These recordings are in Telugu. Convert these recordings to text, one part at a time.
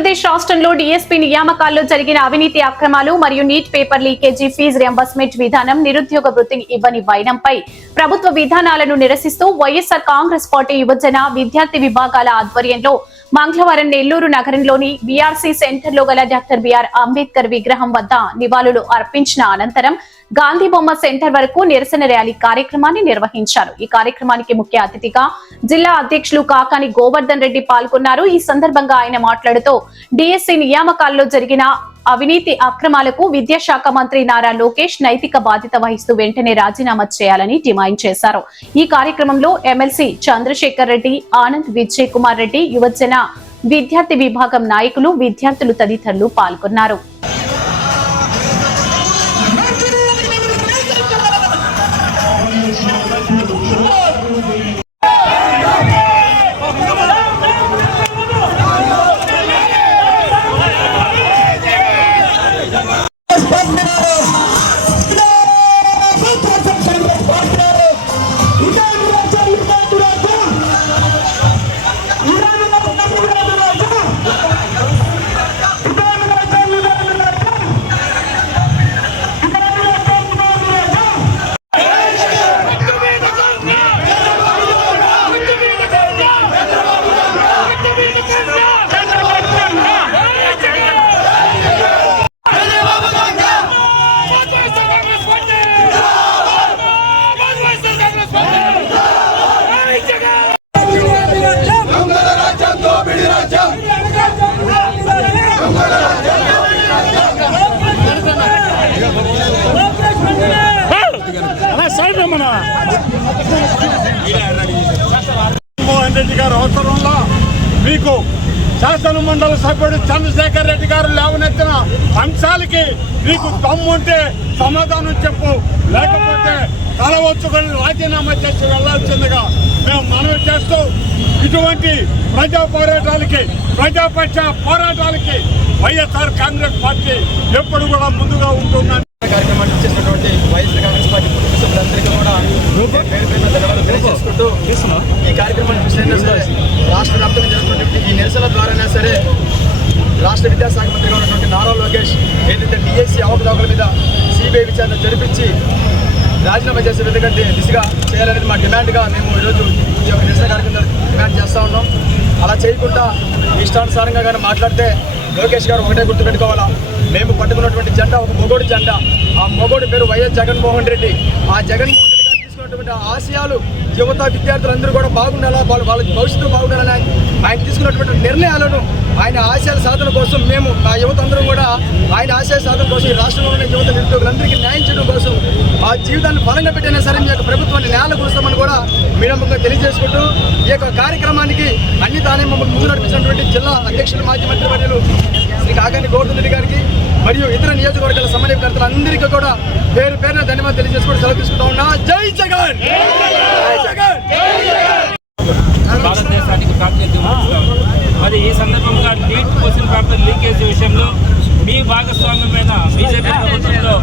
ఆంధ్రప్రదేశ్ రాష్ట్రంలో డీఎస్పీ నియామకాల్లో జరిగిన అవినీతి అక్రమాలు మరియు NEET paper leakage fee reimbursement విధానం నిరుద్యోగ వృత్తి ఇవ్వని వైనంపై ప్రభుత్వ విధానాలను నిరసిస్తూ వైఎస్ఆర్ కాంగ్రెస్ పార్టీ యువజన విద్యార్థి విభాగాల ఆధ్వర్యంలో మంగళవారం నెల్లూరు నగరంలోని బీఆర్సీ సెంటర్లో గల డాక్టర్ బిఆర్ అంబేద్కర్ విగ్రహం వద్ద నివాళులు అర్పించిన అనంతరం గాంధీ బొమ్మ సెంటర్ వరకు నిరసన ర్యాలీ కార్యక్రమాన్ని నిర్వహించారు. ఈ కార్యక్రమానికి ముఖ్య అతిథిగా జిల్లా అధ్యక్షులు కాకాని గోవర్ధన్ రెడ్డి పాల్గొన్నారు. ఈ సందర్భంగా ఆయన మాట్లాడుతూ డీఎస్సీ నియామకాల్లో జరిగిన అవినీతి అక్రమాలకు విద్యాశాఖ మంత్రి నారా లోకేష్ నైతిక బాధ్యత వహిస్తూ వెంటనే రాజీనామా చేయాలని డిమాండ్ చేశారు. ఈ కార్యక్రమంలో ఎమ్మెల్సీ చంద్రశేఖర్ రెడ్డి, ఆనంద్ విజయ్ కుమార్ రెడ్డి, యువజన విద్యార్థి విభాగం నాయకులు, విద్యార్థులు తదితరులు పాల్గొన్నారు. జగన్మోహన్ రెడ్డి గారు అవసరంలో మీకు శాసన మండలి సభ్యుడు చంద్రశేఖర్ రెడ్డి గారు లేవనెత్తిన అంశాలకి మీకు దమ్ముంటే సమాధానం చెప్పు, లేకపోతే తల వంచుకొని రాజీనామా చేసి వెళ్లాల్సిందిగా మేము మనవి చేస్తూ ఇటువంటి ప్రజా పోరాటాలకి, ప్రజాపక్ష పోరాటాలకి వైఎస్ఆర్ కాంగ్రెస్ పార్టీ ఎప్పుడు కూడా ముందుగా ఉంటుందని కార్యక్రమాన్ని ఇచ్చేసినటువంటి వైఎస్ఆర్ కాంగ్రెస్ పార్టీ కుటుంబ సభ్యులందరికీ కూడా పేరు పేరున ధన్యవాదాలు తెలియజేసుకుంటూ ఈ కార్యక్రమాన్ని చూసినా సరే రాష్ట్ర వ్యాప్తంగా జరుగుతున్నటువంటి ఈ నిరసన ద్వారానే సరే రాష్ట్ర విద్యాశాఖ మంత్రిగా ఉన్నటువంటి నారా లోకేష్ ఏదైతే డిఎస్సీ అవకతవకల మీద సిబిఐ విచారణ జరిపించి రాజీనామా చేసే విధంగా దిశగా చేయాలనేది మా డిమాండ్గా మేము ఈరోజు ఈ యొక్క నిరసన కార్యక్రమం డిమాండ్ చేస్తూ ఉన్నాం. అలా చేయకుండా ఇష్టానుసారంగా కానీ మాట్లాడితే లోకేష్ గారు ఒకటే గుర్తుపెట్టుకోవాలా, మేము పట్టుకున్నటువంటి జెండా ఒక మొగోడి జెండా. ఆ మొగోడి పేరు వైఎస్ జగన్మోహన్ రెడ్డి. ఆ జగన్మోహన్ రెడ్డి గారు తీసుకున్నటువంటి ఆశయాలు యువత విద్యార్థులందరూ కూడా బాగుండాలా, వాళ్ళ భవిష్యత్తు బాగుండాలని ఆయన తీసుకున్నటువంటి నిర్ణయాలను, ఆయన ఆశయాల సాధన కోసం మేము ఆ యువత అందరూ కూడా ఆయన ఆశయ సాధన కోసం ఈ రాష్ట్రంలో ఉన్న యువత నిరుద్యోగులందరికీ న్యాయం చేయడం కోసం ఆ జీవితాన్ని బలంగా పెట్టినా సరే మీ యొక్క ప్రభుత్వాన్ని నేల కూరుస్తామని కూడా మీడముగా తెలియజేసుకుంటూ ఈ యొక్క కార్యక్రమానికి అన్ని తానే మమ్మల్ని ముందు నడిపించినటువంటి జిల్లా అధ్యక్షులు, మాజీ మంత్రివర్యులు శ్రీ కాకాని గోవర్ధన్ రెడ్డి గారికి మరియు ఇతర నియోజకవర్గాల సమన్వయకర్తలందరికీ కూడా పేరు పేరున ధన్యవాదాలు తెలియజేసుకుంటూ సెలవు తీసుకుంటా ఉన్నా. జై జగన్, జై జగన్. భారతదేశానికి ప్రాతినిధ్యం వహిస్తాం. మరి ఈ సందర్భంగా నీట్ క్వశ్చన్ పేపర్ లీకేజ్ విషయంలో మీ భాగస్వామ్యమైన బీజేపీ ప్రభుత్వంలో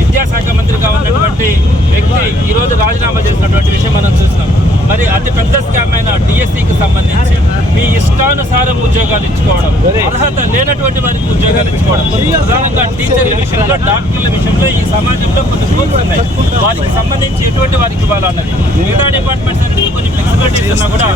విద్యాశాఖ మంత్రిగా ఉన్నటువంటి వ్యక్తి ఈరోజు రాజీనామా చేసినటువంటి విషయం మనం చూస్తున్నాం. మరి అతి పెద్ద స్కామ్ అయిన డిఎస్సికి సంబంధించి మీ ఇష్టానుసారం ఉద్యోగాలు ఇచ్చుకోవడం, అర్హత లేనటువంటి వారికి ఉద్యోగాలు ఇచ్చుకోవడం, ప్రధానంగా టీచర్ల విషయంలో, డాక్టర్ల విషయంలో ఈ సమాజంలో కొన్ని రూల్స్ ఉన్నాయి. వారికి సంబంధించి ఎటువంటి వారికి ఇవ్వాలన్నది మిగతా డిపార్ట్మెంట్స్ అనేది కొన్ని ఫ్లెక్సిబిలిటీస్ ఉన్నా కూడా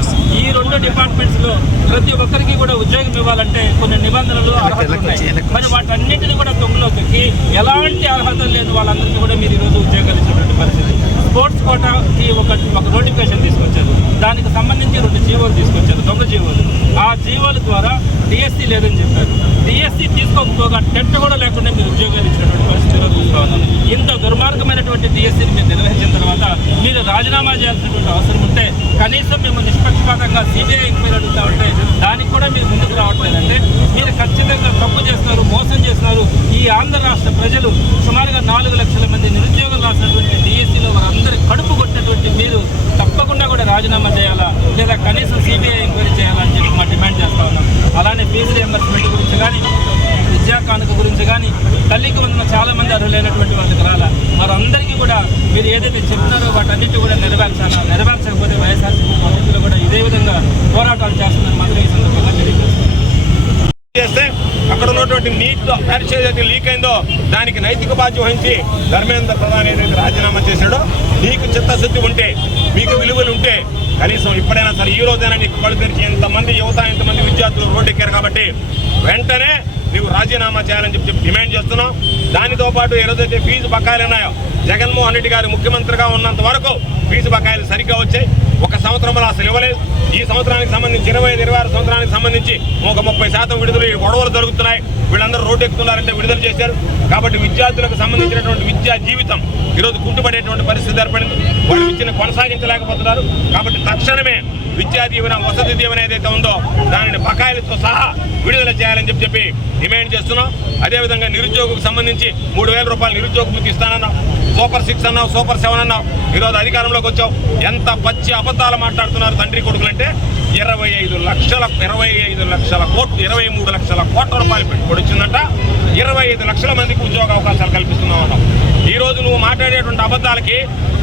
ఈ రెండు డిపార్ట్మెంట్స్లో ప్రతి ఒక్కరికి కూడా ఉద్యోగం ఇవ్వాలంటే కొన్ని నిబంధనలు, అర్హతలు ఉన్నాయి. మరి వాటన్నింటినీ కూడా తొంగలోకి ఎలాంటి అర్హతలు లేని వాళ్ళందరికీ కూడా మీరు ఈరోజు ఉద్యోగాలు ఇచ్చినటువంటి పరిస్థితి. స్పోర్ట్స్ కోటాకి ఒక నోటిఫికేషన్ తీసుకొచ్చారు, దానికి సంబంధించి 2 జీవోలు తీసుకొచ్చారు, దొంగ జీవోలు. ఆ జీవోల ద్వారా డిఎస్సీ లేదని చెప్పారు. డిఎస్సీ తీసుకోకపోగా టెట్ కూడా లేకుండా మీరు ఉద్యోగాలు ఇచ్చినటువంటి పరిస్థితిలో చూస్తూ ఉన్నాను. ఇంత దుర్మార్గమైనటువంటి డిఎస్సీని మీరు నిర్వహించిన తర్వాత మీరు రాజీనామా చేయాల్సినటువంటి అవసరం ఉంటే కనీసం మేము నిష్పక్షపాతంగా సిబిఐ ఎంక్వైరీ అడుగుతూ ఉంటే దానికి కూడా మీరు ముందుకు రావట్లేదంటే మీరు ఖచ్చితంగా తప్పు చేస్తున్నారు, మోసం చేస్తున్నారు. ఈ ఆంధ్ర రాష్ట్ర ప్రజలు సుమారుగా 4 లక్షల మంది నిరుద్యోగులు రాసినటువంటి డిఎస్సీలో వారందరి కడుపు కొట్టినటువంటి మీరు తప్పకుండా కూడా రాజీనామా చేయాలా, లేదా కనీసం సిబిఐ ఎంక్వైరీ చేయాలని చెప్పి మా డిమాండ్ చేస్తూ ఉన్నాం. అలానే ఫీజు రియంబర్స్మెంట్ గురించి కానీ, విద్యా కానుక గురించి కానీ, తల్లికి ఉన్న చాలామంది అర్హులైనటువంటి వాళ్ళకి రాలా. వారందరికీ కూడా మీరు ఏదైతే చెప్తున్నారో వాటన్నిటి కూడా నెరవేర్చాలా, నెరవేర్చకపోతే వైఎస్ఆర్సీపీ భవిష్యత్తులో కూడా ఇదే విధంగా పోరాటాలు చేస్తుందని మాత్రం ఈ సందర్భంగా తెలియజేస్తున్నాం. అది నీట్ పరీక్ష ఏదైతే లీక్ అయిందో దానికి నైతిక బాధ్యత వహించి ధర్మేంద్ర ప్రధాన్ ఏదైతే రాజీనామా చేశాడో, నీకు చిత్తశుద్ధి ఉంటే, మీకు విలువలు ఉంటే కనీసం ఇప్పుడైనా సరే ఈ రోజైనా నీకు కళ్ళు తెరిచి ఎంతమంది యువత ఎంతమంది విద్యార్థులు రోడ్డు ఎక్కారు కాబట్టి వెంటనే నువ్వు రాజీనామా చేయాలని చెప్పి డిమాండ్ చేస్తున్నాం. దానితో పాటు ఏదైతే ఫీజు బకాయిలు ఉన్నాయో, జగన్మోహన్ రెడ్డి గారు ముఖ్యమంత్రిగా ఉన్నంత వరకు ఫీజు బకాయిలు సరిగ్గా వచ్చాయి. ఒక సంవత్సరంలో అసలు ఇవ్వలేదు. ఈ సంవత్సరానికి సంబంధించి 25-26 సంవత్సరానికి సంబంధించి ఒక 30% విడుదల గొడవలు జరుగుతున్నాయి. వీళ్ళందరూ రోడ్డు ఎక్కుతున్నారంటే విడుదల చేశారు. కాబట్టి విద్యార్థులకు సంబంధించినటువంటి విద్యా జీవితం ఈరోజు కుంటుపడేటువంటి పరిస్థితి ఏర్పడింది. వాళ్ళు విద్యను కొనసాగించలేకపోతున్నారు. కాబట్టి తక్షణమే విద్యా దీవెన, వసతి దీవెన ఏదైతే ఉందో దానిని బకాయిలతో సహా విడుదల చేయాలని చెప్పి డిమాండ్ చేస్తున్నాం. అదేవిధంగా నిరుద్యోగులకు సంబంధించి 3,000 రూపాయలు నిరుద్యోగ వృత్తి ఇస్తానన్నావు, సూపర్ 6 అన్నావు, సూపర్ 7 అన్నావు. ఈరోజు అధికారంలోకి వచ్చావు. ఎంత పచ్చి అబద్ధాలు మాట్లాడుతున్నారు తండ్రి కొడుకులంటే 25 లక్షల కోట్లు 23 లక్షల కోట్ల రూపాయలు పెట్టుబడి వచ్చిందంట. 25 లక్షల మందికి ఉద్యోగ అవకాశాలు కల్పిస్తున్నావు అన్నావు. ఈ రోజు నువ్వు మాట్లాడేటువంటి అబద్ధాలకి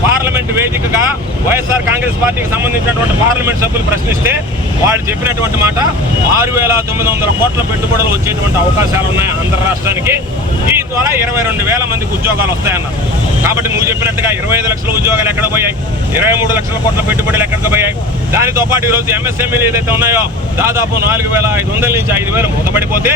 పార్లమెంట్ వేదికగా వైఎస్ఆర్ కాంగ్రెస్ పార్టీకి సంబంధించినటువంటి పార్లమెంట్ సభ్యులు ప్రశ్నిస్తే వాళ్ళు చెప్పినటువంటి మాట 6,900 కోట్ల పెట్టుబడులు వచ్చేటువంటి అవకాశాలు ఉన్నాయి ఆంధ్ర రాష్ట్రానికి. దీని ద్వారా 22,000 మందికి ఉద్యోగాలు వస్తాయన్నారు. కాబట్టి నువ్వు చెప్పినట్టుగా 25 లక్షల ఉద్యోగాలు ఎక్కడ పోయాయి, 23 లక్షల కోట్ల పెట్టుబడులు ఎక్కడికి పోయాయి. దానితో పాటు ఈరోజు ఎంఎస్ఎంఈలు ఏదైతే ఉన్నాయో దాదాపు 4,500 నుంచి 5,000 మూతపడిపోతే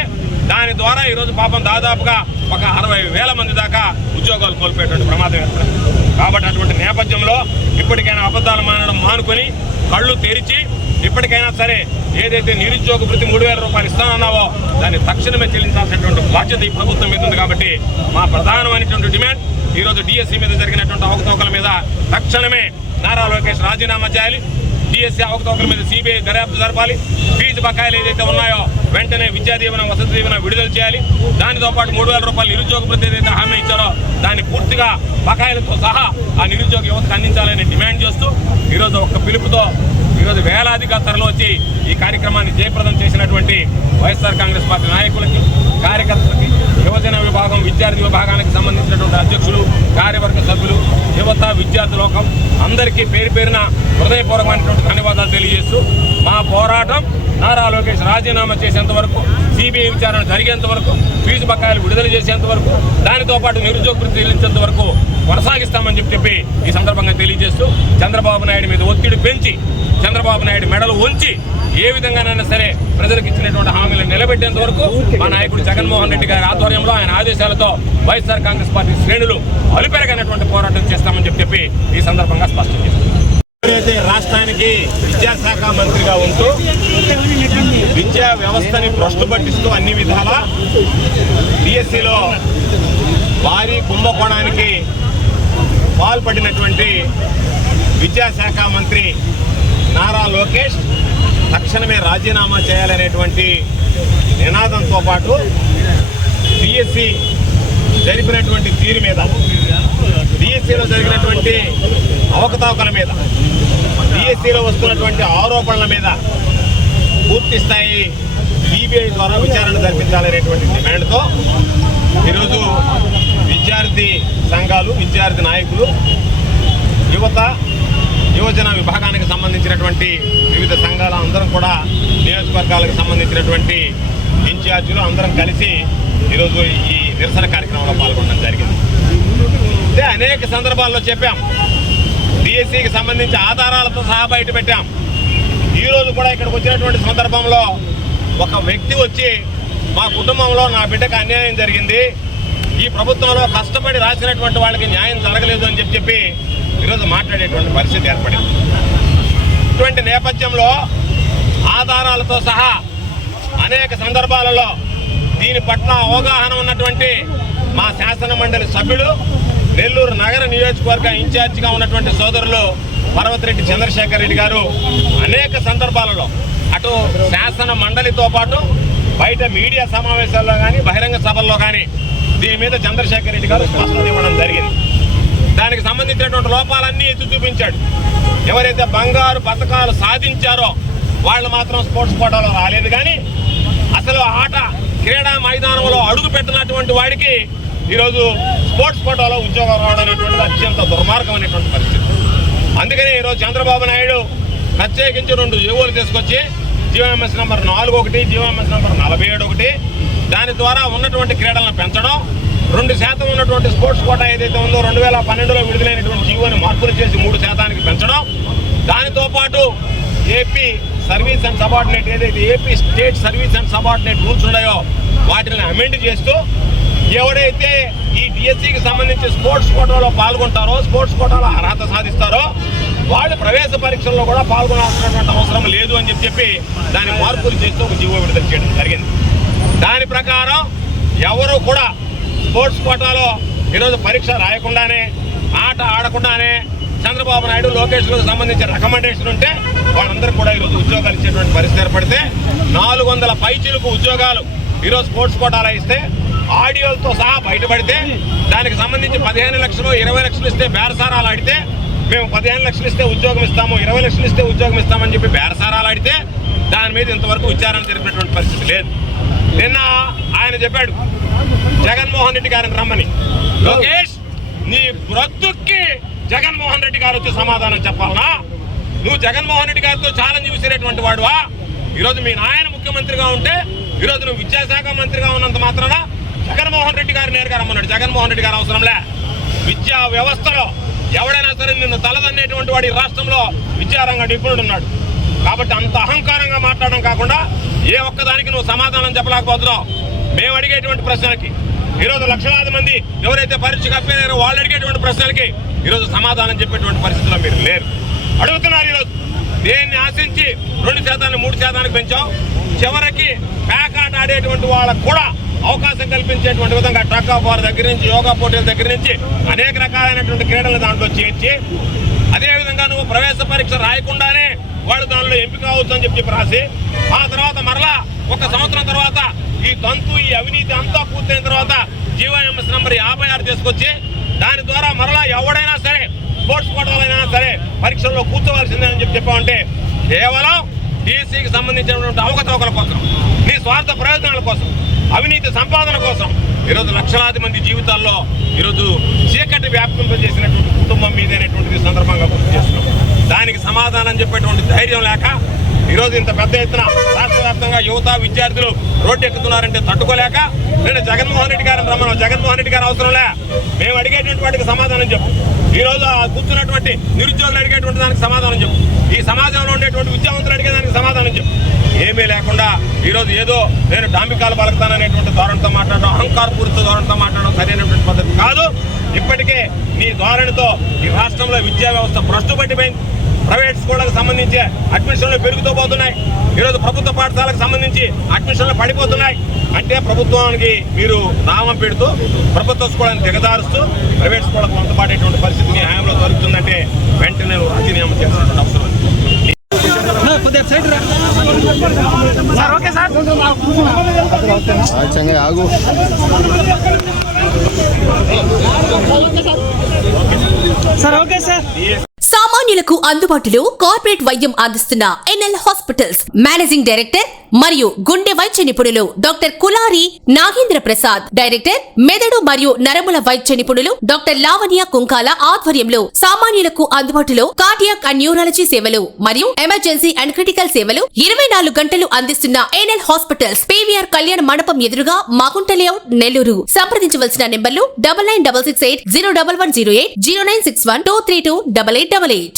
దాని ద్వారా ఈరోజు పాపం దాదాపుగా ఒక 60,000 మంది దాకా ఉద్యోగాలు కోల్పోయేటువంటి ప్రమాదం ఏర్పడింది. కాబట్టి అటువంటి నేపథ్యంలో ఇప్పటికైనా అబద్ధాలు మానడం మానుకొని కళ్ళు తెరిచి ఇప్పటికైనా సరే ఏదైతే నిరుద్యోగ వృత్తి 3,000 రూపాయలు ఇస్తానన్నావో దాన్ని తక్షణమే చెల్లించాల్సినటువంటి బాధ్యత ఈ ప్రభుత్వం మీద ఉంది. కాబట్టి మా ప్రధానమైనటువంటి డిమాండ్ ఈరోజు డిఎస్సీ మీద జరిగినటువంటి అవకతవకల మీద తక్షణమే నారా లోకేష్ రాజీనామా చేయాలి. డిఎస్సీ అవకతవకల మీద సిబిఐ దర్యాప్తు జరపాలి. ఫీజు బకాయిలు ఏదైతే ఉన్నాయో వెంటనే విద్యా దీవెన, వసతి దీవెన విడుదల చేయాలి. దానితో పాటు 3,000 రూపాయలు నిరుద్యోగ వృత్తి ఏదైతే హామీ ఇచ్చారో దాన్ని పూర్తిగా బకాయిలతో సహా ఆ నిరుద్యోగ యువతకు అందించాలని డిమాండ్ చేస్తూ ఈరోజు ఒక పిలుపుతో ఈరోజు వేలాదిగా తరలివచ్చి ఈ కార్యక్రమాన్ని జయప్రదం చేసినటువంటి వైఎస్ఆర్ కాంగ్రెస్ పార్టీ నాయకులకి, కార్యకర్తలకి, యువజన విభాగం, విద్యార్థి విభాగానికి సంబంధించినటువంటి అధ్యక్షులు, కార్యవర్గ సభ్యులు, యువత, విద్యార్థి లోకం అందరికీ పేరు పేరున హృదయపూర్వకమైనటువంటి ధన్యవాదాలు తెలియజేస్తూ మా పోరాటం నారా లోకేష్ రాజీనామా చేసేంత వరకు, సిబిఐ విచారణ జరిగేంత వరకు, ఫీజు బకాయిలు విడుదల చేసేంత వరకు, దానితో పాటు నిరుద్యోగ వృత్తి చెల్లించేంత వరకు కొనసాగిస్తామని చెప్పి ఈ సందర్భంగా తెలియజేస్తూ చంద్రబాబు నాయుడు మీద ఒత్తిడి పెంచి చంద్రబాబు నాయుడు మెడలు ఉంచి ఏ విధంగానైనా సరే ప్రజలకు ఇచ్చినటువంటి హామీలను నిలబెట్టేంత వరకు మా నాయకుడు జగన్మోహన్ రెడ్డి గారి ఆధ్వర్యంలో ఆయన ఆదేశాలతో వైఎస్ఆర్ కాంగ్రెస్ పార్టీ శ్రేణులు అలుపెరగనటువంటి పోరాటం చేస్తామని చెప్పి ఈ సందర్భంగా స్పష్టం చేస్తారు. ఎవరైతే రాష్ట్రానికి విద్యాశాఖ మంత్రిగా ఉంటూ విద్యా వ్యవస్థని భ్రష్టు పట్టిస్తూ అన్ని విధాలా డిఎస్సిలో భారీ కుంభకోణానికి పాల్పడినటువంటి విద్యాశాఖ మంత్రి నారా లోకేష్ తక్షణమే రాజీనామా చేయాలనేటువంటి నినాదంతో పాటు డిఎస్సి జరిపినటువంటి తీరు మీద, డిఎస్సిలో జరిగినటువంటి అవకతవకల మీద, డిఎస్సిలో వస్తున్నటువంటి ఆరోపణల మీద పూర్తి స్థాయి సిబిఐ ద్వారా విచారణ జరిపించాలనేటువంటి డిమాండ్తో ఈరోజు విద్యార్థి సంఘాలు, విద్యార్థి నాయకులు, యువత, యువజన విభాగానికి సంబంధించినటువంటి వివిధ సంఘాల అందరం కూడా నియోజకవర్గాలకు సంబంధించినటువంటి ఇన్ఛార్జీలు అందరం కలిసి ఈరోజు ఈ నిరసన కార్యక్రమంలో పాల్గొనడం జరిగింది. అంటే అనేక సందర్భాల్లో చెప్పాం, డిఎస్సికి సంబంధించి ఆధారాలతో సహా బయట పెట్టాం. ఈరోజు కూడా ఇక్కడికి వచ్చినటువంటి సందర్భంలో ఒక వ్యక్తి వచ్చి మా కుటుంబంలో నా బిడ్డకు అన్యాయం జరిగింది, ఈ ప్రభుత్వంలో కష్టపడి రాసినటువంటి వాళ్ళకి న్యాయం జరగలేదు అని చెప్పి ఈరోజు మాట్లాడేటువంటి పరిస్థితి ఏర్పడింది. ఇటువంటి నేపథ్యంలో ఆధారాలతో సహా అనేక సందర్భాలలో దీని పట్ల అవగాహన ఉన్నటువంటి మా శాసన మండలి సభ్యులు, నెల్లూరు నగర నియోజకవర్గ ఇన్ఛార్జిగా ఉన్నటువంటి సోదరులు పర్వతిరెడ్డి చంద్రశేఖర్ రెడ్డి గారు అనేక సందర్భాలలో అటు శాసన మండలితో పాటు బయట మీడియా సమావేశాల్లో కానీ, బహిరంగ సభల్లో కానీ దీని మీద చంద్రశేఖర్ రెడ్డి గారు స్పష్టత ఇవ్వడం జరిగింది. దానికి సంబంధించినటువంటి లోపాలన్నీ ఎత్తి చూపించాడు. ఎవరైతే బంగారు పథకాలు సాధించారో వాళ్ళు మాత్రం స్పోర్ట్స్ కోటాలో రాలేదు, కానీ అసలు ఆట క్రీడా మైదానంలో అడుగు పెట్టినటువంటి వాడికి ఈరోజు స్పోర్ట్స్ కోటాలో ఉద్యోగం రావడం అనేటువంటిది అత్యంత దుర్మార్గమైనటువంటి పరిస్థితి. అందుకనే ఈరోజు చంద్రబాబు నాయుడు ప్రత్యేకించి 2 జీవోలు తీసుకొచ్చి జీవోఎంఎస్ నంబర్ 41, జీవోఎంఎస్ నంబర్ 47 దాని ద్వారా ఉన్నటువంటి క్రీడలను పెంచడం, 2% ఉన్నటువంటి స్పోర్ట్స్ కోటా ఏదైతే ఉందో 2012లో విడుదలైనటువంటి జీవోని మార్పులు చేసి 3%కి పెంచడం, దానితో పాటు ఏపీ సర్వీస్ అండ్ సబార్డినేట్ ఏదైతే AP state service and subordinate rules ఉన్నాయో వాటిని అమెండ్ చేస్తూ ఎవడైతే ఈ డిఎస్సికి సంబంధించి స్పోర్ట్స్ కోటాలో పాల్గొంటారో, స్పోర్ట్స్ కోటాలో అర్హత సాధిస్తారో వాళ్ళు ప్రవేశ పరీక్షల్లో కూడా పాల్గొనాల్సినటువంటి అవసరం లేదు అని చెప్పి దాన్ని మార్పులు చేస్తూ ఒక జీవో విడుదల చేయడం జరిగింది. దాని ప్రకారం ఎవరు కూడా స్పోర్ట్స్ కోటాలో ఈరోజు పరీక్ష రాయకుండానే, ఆట ఆడకుండానే చంద్రబాబు నాయుడు, లోకేష్లకు సంబంధించిన రికమెండేషన్ ఉంటే వాళ్ళందరూ కూడా ఈరోజు ఉద్యోగాలు ఇచ్చేటువంటి పరిస్థితి ఏర్పడితే 400 పైచీలకు ఉద్యోగాలు ఈరోజు స్పోర్ట్స్ కోటాలో ఇస్తే ఆడియోలతో సహా బయటపడితే దానికి సంబంధించి 15 లక్షలు 20 లక్షలు ఇస్తే బేరసారాలు ఆడితే మేము 15 లక్షలు ఇస్తే ఉద్యోగం ఇస్తాము, 20 లక్షలు ఇస్తే ఉద్యోగం ఇస్తామని చెప్పి బేరసారాలు ఆడితే దాని మీద ఇంతవరకు విచారణ జరిపినటువంటి పరిస్థితి లేదు. నిన్న ఆయన చెప్పాడు జగన్మోహన్ రెడ్డి గారిని రమ్మని. లోకేష్, నీ బ్రతుక్కి జగన్మోహన్ రెడ్డి గారు వచ్చి సమాధానం చెప్పాలనా? నువ్వు జగన్మోహన్ రెడ్డి గారితో ఛాలెంజ్ విసిరేటువంటి వాడువా? ఈరోజు మీ నాయన ముఖ్యమంత్రిగా ఉంటే ఈరోజు నువ్వు విద్యాశాఖ మంత్రిగా ఉన్నంత మాత్రాన జగన్మోహన్ రెడ్డి గారు నేరుగా రమ్మన్నాడు. జగన్మోహన్ రెడ్డి గారు అవసరంలే. విద్యా వ్యవస్థలో ఎవడైనా సరే నిన్ను తలదన్నేటువంటి వాడు ఈ రాష్ట్రంలో విద్యారంగ నిపుణుడు ఉన్నాడు. కాబట్టి అంత అహంకారంగా మాట్లాడడం కాకుండా ఏ ఒక్కదానికి నువ్వు సమాధానం చెప్పలేకపోతున్నావు. మేము అడిగేటువంటి ప్రశ్నలకి ఈరోజు లక్షలాది మంది ఎవరైతే పరీక్షకు అప్పేరారో వాళ్ళు అడిగేటువంటి ప్రశ్నలకి ఈరోజు సమాధానం చెప్పేటువంటి పరిస్థితిలో మీరు లేరు. అడుగుతున్నారు ఈరోజు దేన్ని ఆశించి 2% 3%కి పెంచాం. చివరికి ప్యాకాట ఆడేటువంటి వాళ్ళకు కూడా అవకాశం కల్పించేటువంటి విధంగా టగ్ ఆఫ్ వార్ దగ్గర నుంచి, యోగా పోటీల దగ్గర నుంచి అనేక రకాలైనటువంటి క్రీడలు దాంట్లో చేర్చి, అదేవిధంగా నువ్వు ప్రవేశ పరీక్ష రాయకుండానే వాళ్ళు దానిలో ఎంపిక కావచ్చు అని చెప్పి రాసి, ఆ తర్వాత మరలా 1 సంవత్సరం తర్వాత ఈ తంతు, ఈ అవినీతి అంతా పూర్తయిన తర్వాత జీవోఎంఎస్ నంబర్ 56 తీసుకొచ్చి దాని ద్వారా మరలా ఎవడైనా సరే స్పోర్ట్స్ కోటాలైనా సరే పరీక్షల్లో కూర్చోవలసిందే అని చెప్పామంటే కేవలం టీసీకి సంబంధించినటువంటి అవకతవకల కోసం, నీ స్వార్థ ప్రయోజనాల కోసం, అవినీతి సంపాదన కోసం ఈరోజు లక్షలాది మంది జీవితాల్లో ఈరోజు చీకటి వ్యాపింపజేసినటువంటి కుటుంబం మీదనేటువంటిది సందర్భంగా గుర్తు చేస్తున్నాం. దానికి సమాధానం చెప్పేటువంటి ధైర్యం లేక ఈరోజు ఇంత పెద్ద ఎత్తున రాష్ట్ర వ్యాప్తంగా యువత, విద్యార్థులు రోడ్డు ఎక్కుతున్నారంటే తట్టుకోలేక నేను జగన్మోహన్ రెడ్డి గారిని రమ్మను. జగన్మోహన్ రెడ్డి గారు అవసరంలే, మేము అడిగేటువంటి వాటికి సమాధానం చెప్పు. ఈరోజు కూర్చున్నటువంటి నిరుద్యోగులు అడిగేటువంటి దానికి సమాధానం చెప్పు. ఈ సమాజంలో ఉండేటువంటి విద్యావంతులు అడిగేదానికి సమాధానం చెప్పు. ఏమీ లేకుండా ఈరోజు ఏదో నేను డాంబికాలు పలుకుతాననేటువంటి ధోరణితో మాట్లాడడం, అహంకారపూరిత ధోరణితో మాట్లాడడం సరైనటువంటి పద్ధతి కాదు. ఇప్పటికే నీ ధోరణితో ఈ రాష్ట్రంలో విద్యా వ్యవస్థ భ్రష్టు పట్టిపోయింది. ప్రైవేట్ స్కూళ్ళకు సంబంధించి అడ్మిషన్లు పెరుగుతూ పోతున్నాయి. ఈరోజు ప్రభుత్వ పాఠశాలకు సంబంధించి అడ్మిషన్లు పడిపోతున్నాయి. అంటే ప్రభుత్వానికి మీరు నామం పెడుతూ ప్రభుత్వ స్కూళ్ళని దిగజారుస్తూ ప్రైవేట్ స్కూళ్ళకు వంతపాటేటువంటి పరిస్థితి మీ హయాంలో జరుగుతుందంటే వెంటనే రాజీనామా చేయాల్సిన అవసరం ఉంది. సామాన్యులకు అందుబాటులో కార్పొరేట్ వైద్యం అందిస్తున్న ఎన్ఎల్ హాస్పిటల్స్ మేనేజింగ్ డైరెక్టర్ మరియు గుండె వైద్య నిపుణులు డాక్టర్ కులారి నాగేంద్ర ప్రసాద్, డైరెక్టర్ మెదడు మరియు నరముల వైద్య నిపుణులు డాక్టర్ లావణ్య కుంకాల ఆధ్వర్యంలో సామాన్యులకు అందుబాటులో కార్డియాక్ అండ్ న్యూరాలజీ సేవలు మరియు ఎమర్జెన్సీ అండ్ క్రిటికల్ సేవలు 24 గంటలు అందిస్తున్న ఎన్ఎల్ హాస్పిటల్స్ పీవీఆర్ కళ్యాణ మండపం ఎదురుగా మాగుంట లేఅవుట్, నెల్లూరు. సంప్రదించవలసిన నెంబర్లు 9966801108, 0961232888.